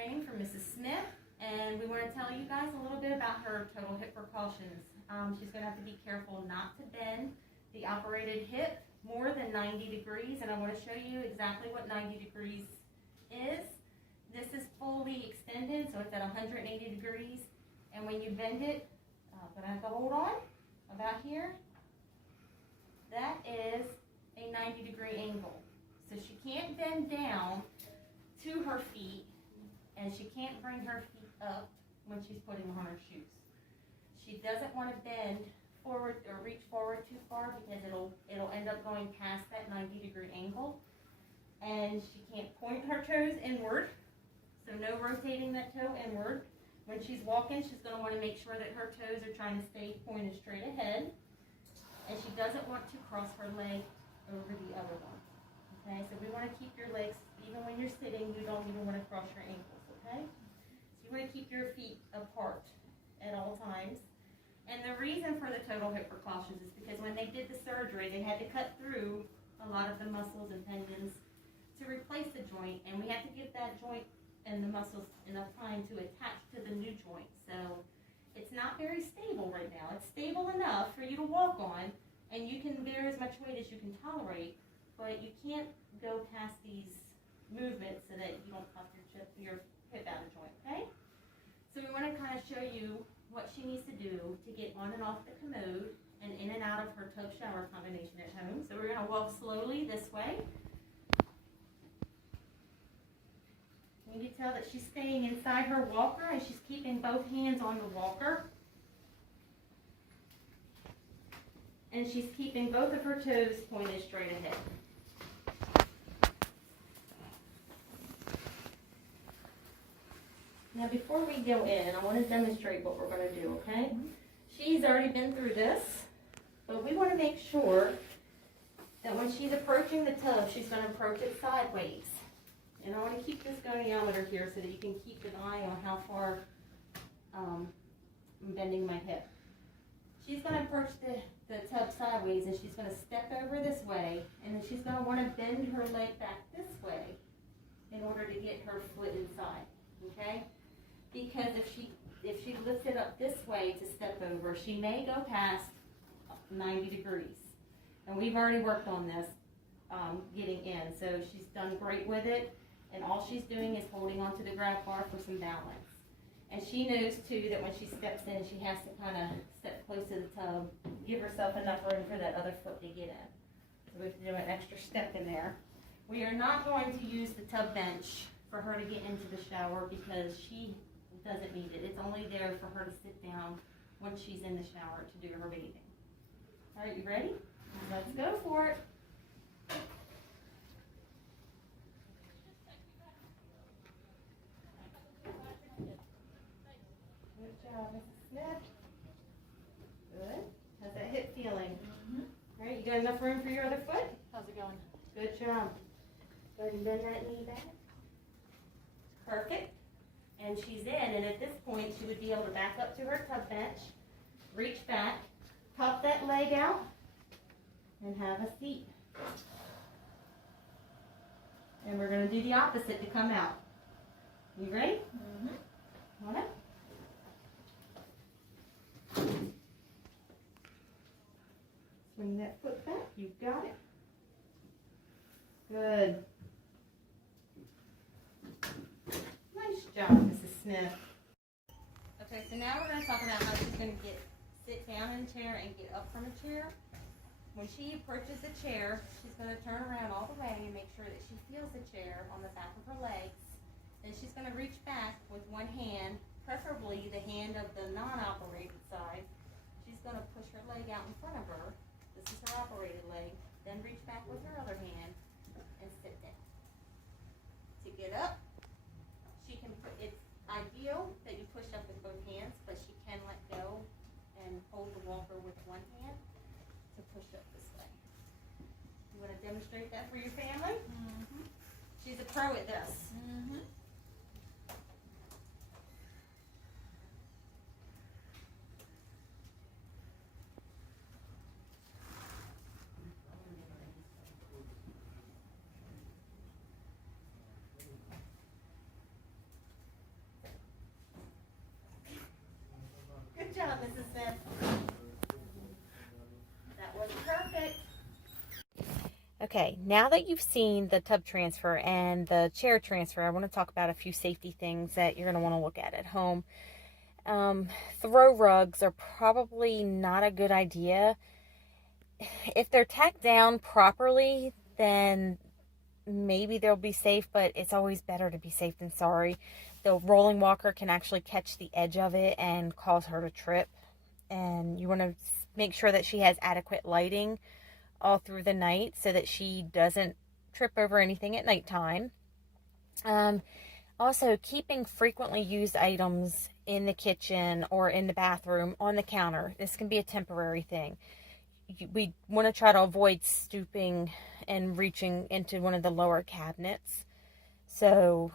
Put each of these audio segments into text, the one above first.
training from Mrs. Smith, and we want to tell you guys a little bit about her total hip precautions. She's going to have to be careful not to bend the operated hip more than 90 degrees, and I want to show you exactly what 90 degrees is. This is fully extended, so it's at 180 degrees, and when you bend it, I'm going to have to hold on about here. That is a 90-degree angle. So she can't bend down to her feet, and she can't bring her feet up when she's putting on her shoes. She doesn't want to bend forward or reach forward too far because it'll end up going past that 90-degree angle. And she can't point her toes inward, so no rotating that toe inward. When she's walking, she's going to want to make sure that her toes are trying to stay pointed straight ahead. And she doesn't want to cross her leg over the other one. Okay, so we want to keep your legs, even when you're sitting, you don't even want to cross your ankles, okay? So you want to keep your feet apart at all times. And the reason for the total hip precautions is because when they did the surgery, they had to cut through a lot of the muscles and tendons to replace the joint, and we have to give that joint and the muscles enough time to attach to the new joint. So it's not very stable right now. It's stable enough for you to walk on, and you can bear as much weight as you can tolerate, but you can't go past these movements so that you don't pop your hip out of joint, okay? So we want to kind of show you what she needs to do to get on and off the commode and in and out of her tub shower combination at home. So we're going to walk slowly this way. You can tell that she's staying inside her walker and she's keeping both hands on the walker. And she's keeping both of her toes pointed straight ahead. Now before we go in, I want to demonstrate what we're going to do, okay? She's already been through this, but we want to make sure that when she's approaching the tub, she's going to approach it sideways. And I want to keep this goniometer here so that you can keep an eye on how far I'm bending my hip. She's going to approach the tub sideways, and she's going to step over this way, and then she's going to want to bend her leg back this way in order to get her foot inside, okay? Because if she lifts it up this way to step over, she may go past 90 degrees. And we've already worked on this getting in, so she's done great with it. And all she's doing is holding onto the grab bar for some balance. And she knows too that when she steps in, she has to kind of step close to the tub, give herself enough room for that other foot to get in. So we have to do an extra step in there. We are not going to use the tub bench for her to get into the shower because she doesn't need it. It's only there for her to sit down when she's in the shower to do her bathing. All right, you ready? Let's go for it. Good job, Mrs. Smith. Good. How's that hip feeling? All right, you got enough room for your other foot? How's it going? Good job. Go ahead and bend that knee back. Perfect. And she's in, and at this point, she would be able to back up to her tub bench, reach back, pop that leg out, and have a seat. And we're going to do the opposite to come out. You ready? Come on up. Swing that foot back. You got it. Good. Nice job, Mrs. Smith. Okay, so now we're going to talk about how she's going to sit down in a chair and get up from a chair. When she approaches the chair, she's going to turn around all the way and make sure that she feels the chair on the back of her legs. Then she's going to reach back with one hand, preferably the hand of the non-operated side. She's going to push her leg out in front of her. This is her operated leg. Then reach back with her other hand and sit down. To get up, it's ideal that you push up with both hands, but she can let go and hold the walker with one hand to push up this way. You want to demonstrate that for your family? She's a pro at this. Okay, now that you've seen the tub transfer and the chair transfer, I want to talk about a few safety things that you're going to want to look at home. Throw rugs are probably not a good idea. If they're tacked down properly, then maybe they'll be safe, but it's always better to be safe than sorry. The rolling walker can actually catch the edge of it and cause her to trip. And you want to make sure that she has adequate lighting all through the night so that she doesn't trip over anything at nighttime. Also, keeping frequently used items in the kitchen or in the bathroom on the counter. This can be a temporary thing. We want to try to avoid stooping and reaching into one of the lower cabinets. So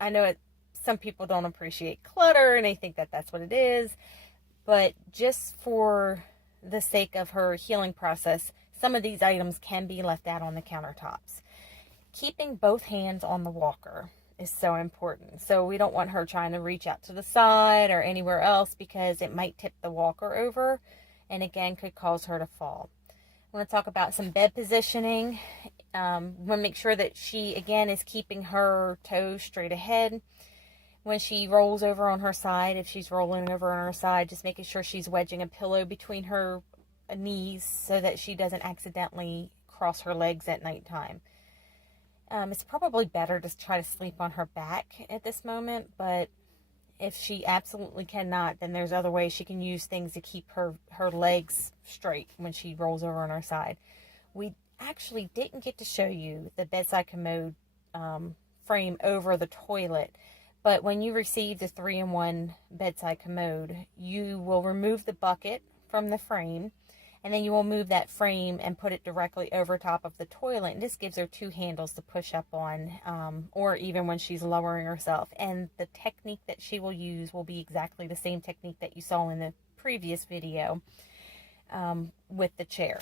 I know some people don't appreciate clutter and they think that that's what it is, but just for the sake of her healing process, some of these items can be left out on the countertops. Keeping both hands on the walker is so important. So we don't want her trying to reach out to the side or anywhere else because it might tip the walker over and again could cause her to fall. I want to talk about some bed positioning. Want to make sure that she again is keeping her toes straight ahead. When she rolls over on her side, if she's rolling over on her side, just making sure she's wedging a pillow between her knees so that she doesn't accidentally cross her legs at nighttime. It's probably better to try to sleep on her back at this moment, but if she absolutely cannot, then there's other ways she can use things to keep her legs straight when she rolls over on her side. We actually didn't get to show you the bedside commode frame over the toilet, but when you receive the 3-in-1 bedside commode, you will remove the bucket from the frame, and then you will move that frame and put it directly over top of the toilet. And this gives her 2 handles to push up on, or even when she's lowering herself. And the technique that she will use will be exactly the same technique that you saw in the previous video with the chair.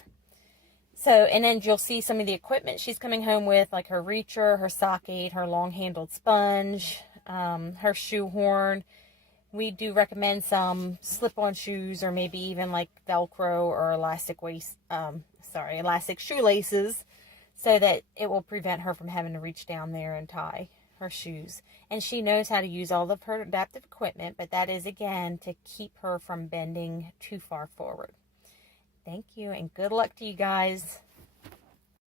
So, and then you'll see some of the equipment she's coming home with, like her reacher, her socket, her long-handled sponge, her shoe horn. We do recommend some slip-on shoes or maybe even like Velcro or elastic shoelaces so that it will prevent her from having to reach down there and tie her shoes. And she knows how to use all of her adaptive equipment, but that is again to keep her from bending too far forward. Thank you and good luck to you guys.